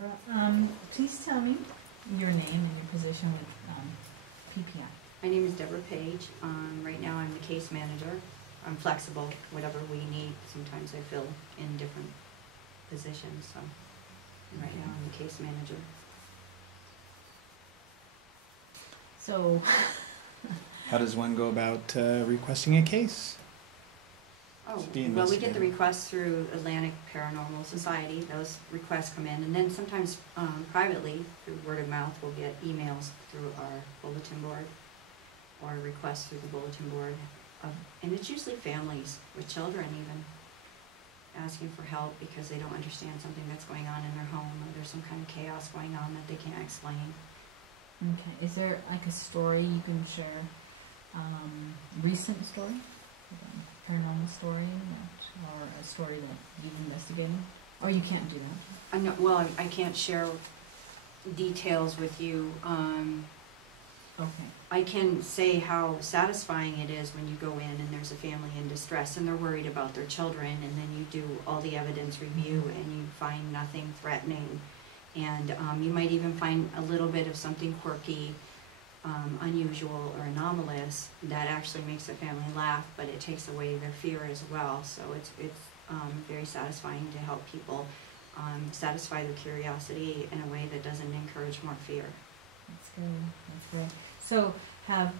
Deborah. Please tell me your name and your position with PPI. My name is Debra Page. Right now I'm the case manager. I'm flexible, whatever we need. Sometimes I fill in different positions, so right now I'm the case manager. So, how does one go about requesting a case? Oh, well, we get the requests through Atlantic Paranormal Society. Those requests come in, and then sometimes privately, through word of mouth, we'll get emails through our bulletin board or requests through the bulletin board. And it's usually families with children even asking for help because they don't understand something that's going on in their home, or there's some kind of chaos going on that they can't explain. okay, is there like a story you can share, recent story? Paranormal story, or a story that you've investigated? Or you can't do that? I know, well, I can't share details with you. Okay. I can say how satisfying it is when you go in and there's a family in distress and they're worried about their children, and then you do all the evidence review and you find nothing threatening, and you might even find a little bit of something quirky, unusual or anomalous that actually makes the family laugh, but it takes away their fear as well. So it's very satisfying to help people satisfy their curiosity in a way that doesn't encourage more fear. That's good. That's good. So have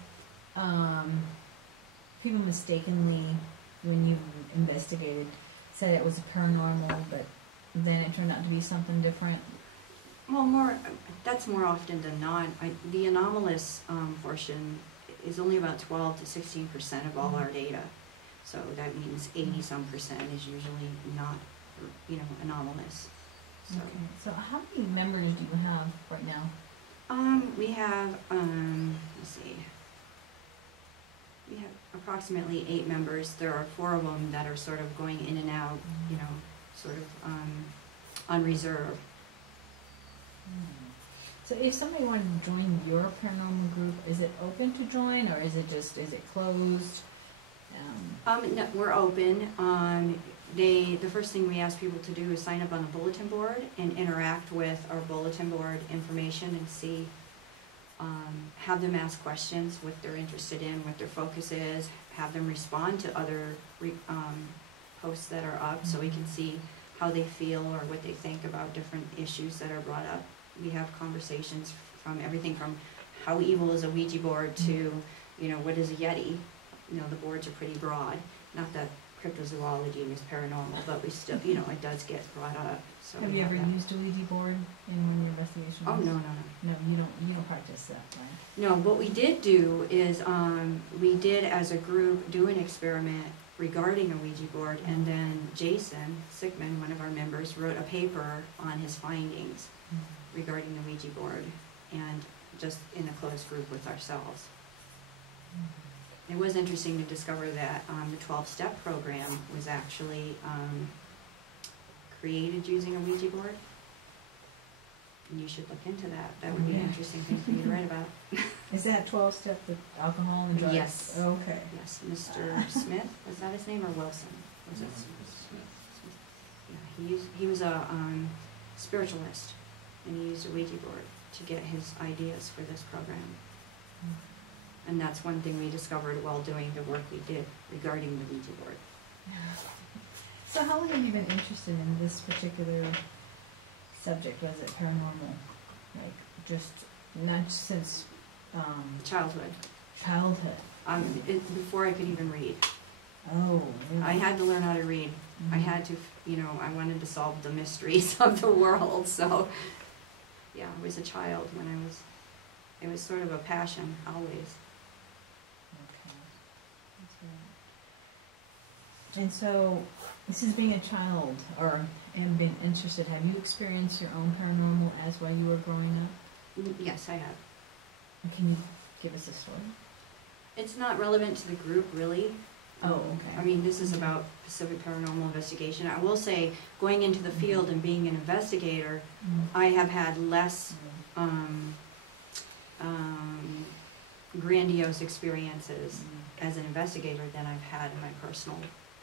people mistakenly, when you investigated, said it was a paranormal, but then it turned out to be something different? Well, that's more often than not. The anomalous portion is only about 12 to 16% of all our data. So that means 80-some% is usually not, anomalous. So. Okay. So how many members do you have right now? We have, let's see, we have approximately 8 members. There are 4 of them that are sort of going in and out, sort of on reserve. So if somebody wanted to join your paranormal group, is it open to join, or is it closed? No, we're open. The first thing we ask people to do is sign up on the bulletin board and interact with our bulletin board information and see, have them ask questions, what they're interested in, what their focus is, have them respond to other posts that are up so we can see how they feel or what they think about different issues that are brought up. We have conversations from everything from how evil is a Ouija board to, what is a Yeti. The boards are pretty broad. Not that cryptozoology is paranormal, but we still, it does get brought up. So have you ever used a Ouija board in one of your investigations? Oh, no. No, you don't practice that, right? No, what we did do is we did as a group do an experiment regarding a Ouija board, and then Jason Sickman, one of our members, wrote a paper on his findings regarding the Ouija board, and just in a closed group with ourselves. It was interesting to discover that the 12-step program was actually created using a Ouija board. And you should look into that. That would be an interesting thing for you to write about. Is that 12-step with alcohol and drugs? Yes. Okay. Yes, Mr. Smith, was that his name, or Wilson? Was it Smith? Yeah, he was a spiritualist, and he used a Ouija board to get his ideas for this program. And that's one thing we discovered while doing the work we did regarding the Ouija board. So how long have you been interested in this particular subject? Was it paranormal? Like, just not since Childhood. Childhood. Before I could even read. Oh, really? I had to learn how to read. I had to, I wanted to solve the mysteries of the world. So, yeah, I was a child when it was sort of a passion, always. Okay. That's right. And so, this is being a child, and being interested, have you experienced your own paranormal as while you were growing up? Yes, I have. Can you give us a story? It's not relevant to the group, really. Oh, okay. I mean, this is about Pacific Paranormal Investigation. I will say, going into the field and being an investigator, I have had less grandiose experiences as an investigator than I've had in my personal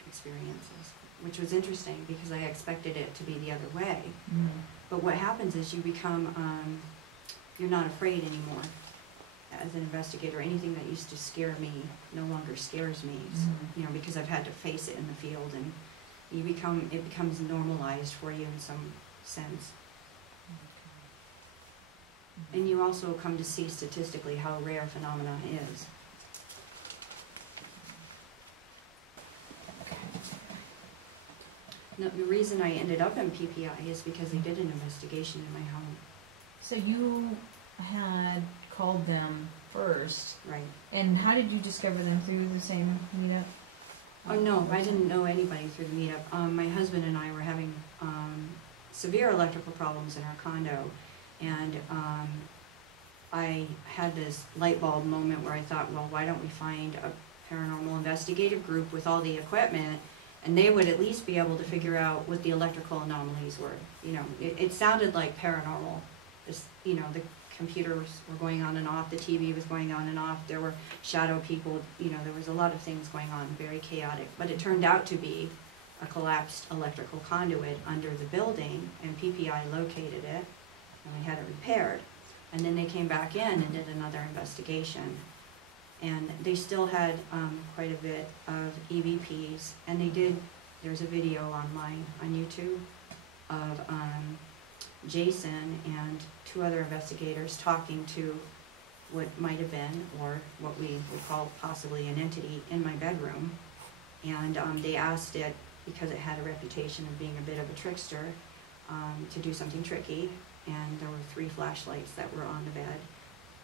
experiences, which was interesting because I expected it to be the other way. But what happens is you become, you're not afraid anymore. As an investigator, anything that used to scare me no longer scares me, you know, because I've had to face it in the field, and it becomes normalized for you in some sense. And you also come to see statistically how rare phenomena is. Now, the reason I ended up in PPI is because they did an investigation in my home. So you had called them first, Right. and how did you discover them? Through the same meetup? Oh, no, I didn't know anybody through the meetup. My husband and I were having severe electrical problems in our condo, and I had this light bulb moment where I thought, well, why don't we find a paranormal investigative group with all the equipment, and they would at least be able to figure out what the electrical anomalies were. You know, it sounded like paranormal. This, you know, the computers were going on and off, the TV was going on and off, there were shadow people, you know, there was a lot of things going on, very chaotic. But it turned out to be a collapsed electrical conduit under the building, and PPI located it, and we had it repaired. And then they came back in and did another investigation. And they still had quite a bit of EVPs, and there's a video online on YouTube of Jason and 2 other investigators talking to what might have been, or what we would call possibly an entity, in my bedroom. And they asked it, because it had a reputation of being a bit of a trickster, to do something tricky. And there were 3 flashlights that were on the bed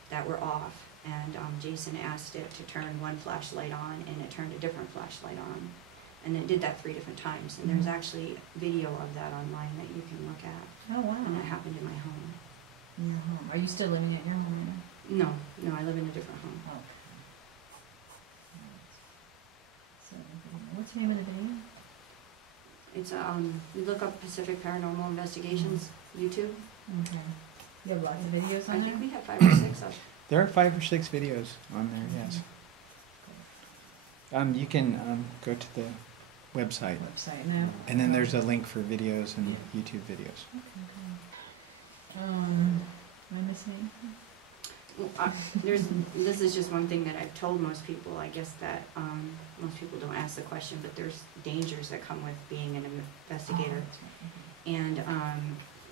that were off. And Jason asked it to turn one flashlight on, and it turned a different flashlight on. And it did that 3 different times. And there's actually video of that online that you can look at. Oh, wow. And that happened in my home. In your home. Are you still living at your home now? No, I live in a different home. Oh. So, what's the name of the video? It's you look up Pacific Paranormal Investigations, YouTube. Okay. You have lots of videos on I there? think we have 5 or 6 of. There are 5 or 6 videos on there, yes. You can go to the website, now. and then there's a link for videos and YouTube videos. Am I missing anything? Well, this is just one thing that I've told most people. I guess that most people don't ask the question, but there's dangers that come with being an investigator. Oh, right. And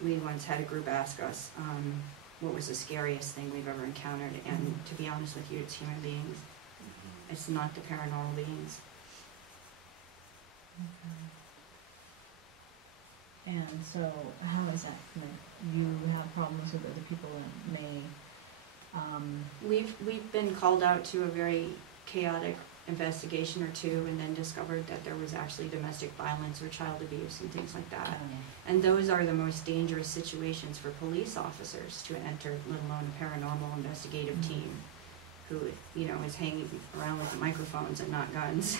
we once had a group ask us what was the scariest thing we've ever encountered. And to be honest with you, it's human beings. It's not the paranormal beings. Okay. And so, how is that? You have problems with other people that may. We've been called out to a very chaotic investigation or 2, and then discovered that there was actually domestic violence or child abuse and things like that. And those are the most dangerous situations for police officers to enter, let alone a paranormal investigative team who, you know, is hanging around with the microphones and not guns.